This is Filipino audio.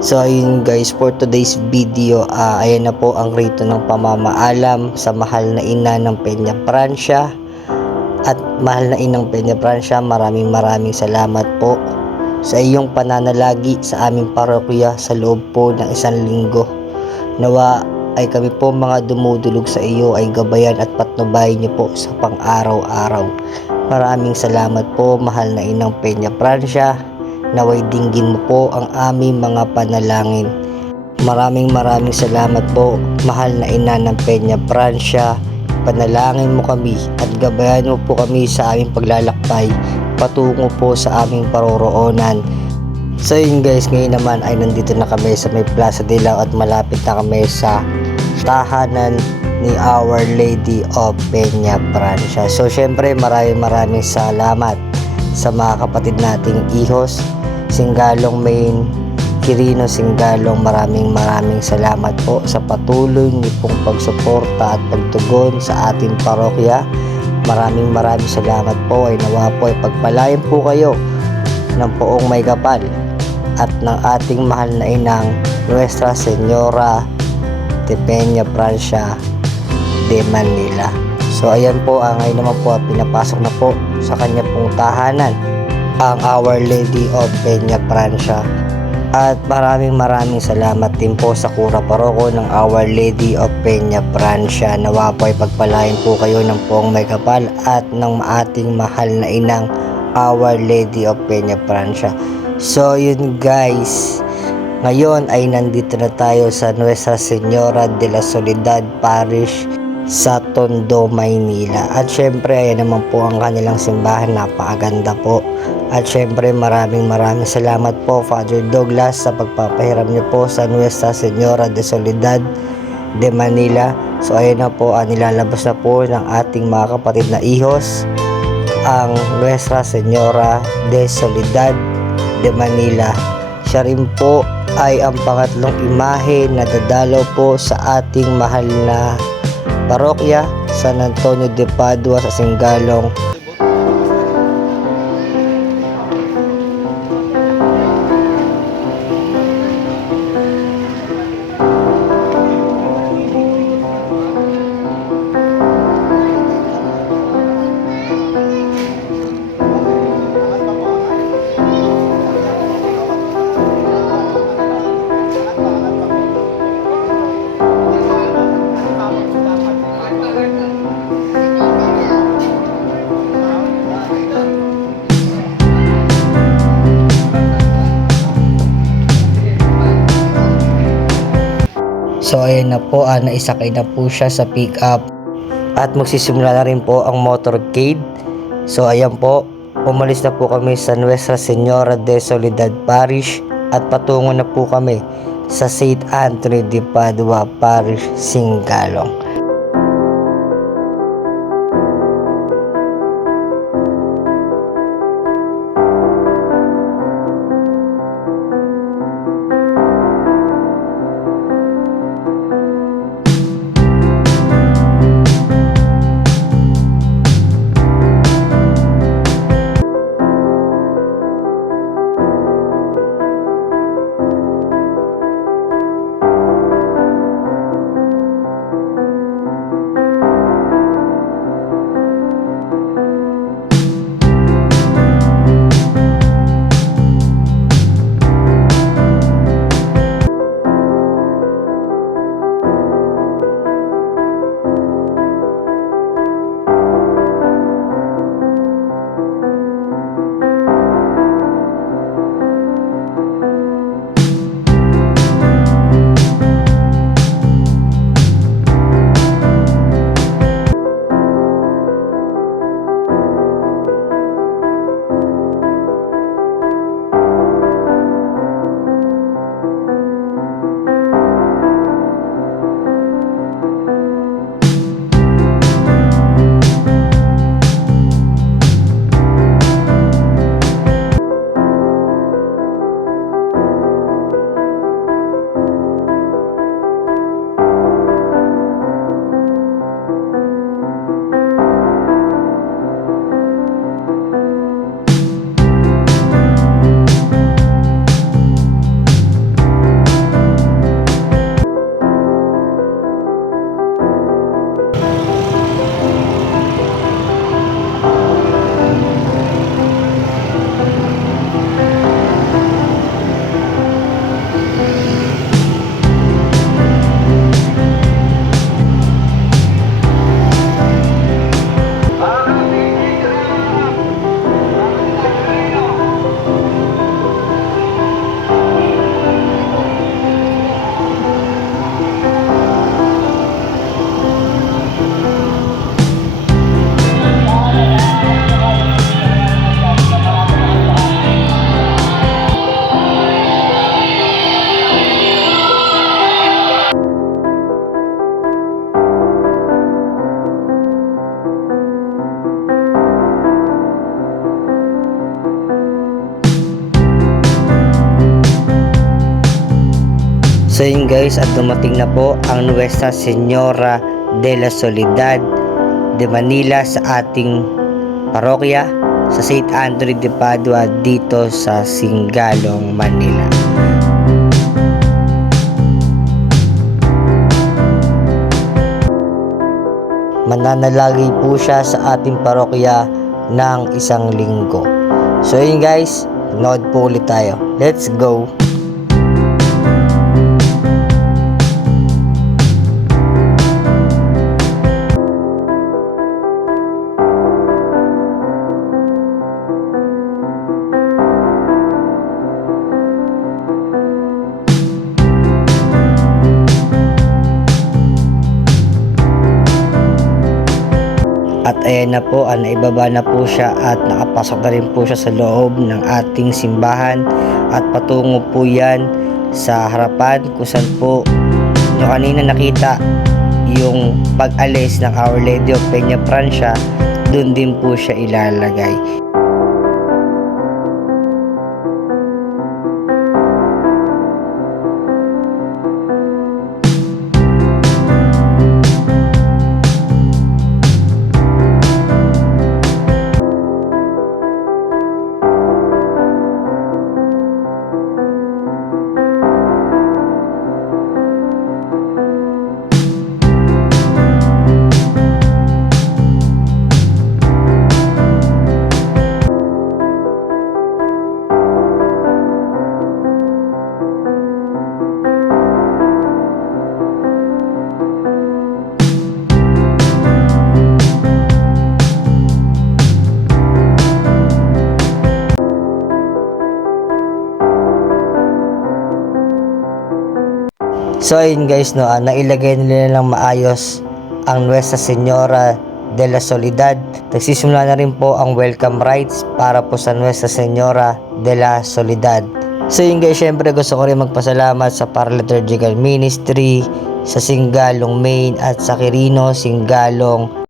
So ayun guys, for today's video, ayan na po ang rito ng pamamaalam sa mahal na ina ng Peña Francia. At mahal na inang Peña Francia, maraming salamat po sa iyong pananalagi sa aming parokya sa loob po ng isang linggo. Nawa ay kami po mga dumudulog sa iyo ay gabayan at patnubayan niyo po sa pang-araw-araw. Maraming salamat po mahal na inang Peña Francia. Naway dinggin mo po ang aming mga panalangin. Maraming salamat po mahal na ina ng Peña Francia. Panalangin mo kami at gabayan mo po kami sa aming paglalakbay patungo po sa aming paroroonan. So yun guys, ngayon naman ay nandito na kami sa may Plaza de Lao at malapit na kami sa tahanan ni Our Lady of Peña Francia. So syempre maraming salamat sa mga kapatid nating ihos, Singalong Main, Quirino Singalong, maraming salamat po sa patuloy niyo pong pagsuporta at pagtugon sa ating parokya. Maraming salamat po, ay nawa po ay pagpalain po kayo ng poong may kapal at ng ating mahal na inang Nuestra Señora de Peña Francia de Manila. So ayan po, ngayon naman po pinapasok na po sa kanya pong tahanan ang Our Lady of Peña Francia. At maraming salamat din po sa Kura Paroko ng Our Lady of Peña Francia. Nawa po ay pagpalain po kayo ng poong may kapal at ng ating mahal na inang Our Lady of Peña Francia. So yun guys, ngayon ay nandito na tayo sa Nuestra Señora de la Soledad Parish sa Tondo, Maynila. At syempre ayan naman po ang kanilang simbahan, napakaganda po. At syempre maraming salamat po Father Douglas sa pagpapahiram niyo po sa Nuestra Señora de Soledad de Manila. So ayan na po, nilalabas na po ng ating mga kapatid na ihos ang Nuestra Señora de Soledad de Manila. Siya rin po ay ang pangatlong imahe na dadalaw po sa ating mahal na parokya San Antonio de Padua sa Singalong. So ayan na po, naisakay na po siya sa pick up at magsisimula na rin po ang motorcade. So ayan po, umalis na po kami sa Nuestra Señora de Soledad Parish at patungo na po kami sa St. Anthony de Padua Parish, Singalong. So yun guys, at dumating na po ang Nuestra Señora de la Soledad de Manila sa ating parokya sa St. Anthony de Padua dito sa Singalong, Manila. Mananalagi po siya sa ating parokya ng 1 linggo. So yun guys, nood po ulit tayo. Let's go! At ayan na po, naibaba na po siya at nakapasok na rin po siya sa loob ng ating simbahan at patungo po yan sa harapan kung saan po nyo kanina nakita yung pag-alis ng Our Lady of Peña Francia, dun din po siya ilalagay. So ayun guys, nailagay nila ng maayos ang Nuestra Señora de la Soledad. Nagsisimula na rin po ang welcome rites para po sa Nuestra Señora de la Soledad. So yun guys, syempre gusto ko rin magpasalamat sa Paraliturgical Ministry, sa Singalong Main at sa Quirino, Singalong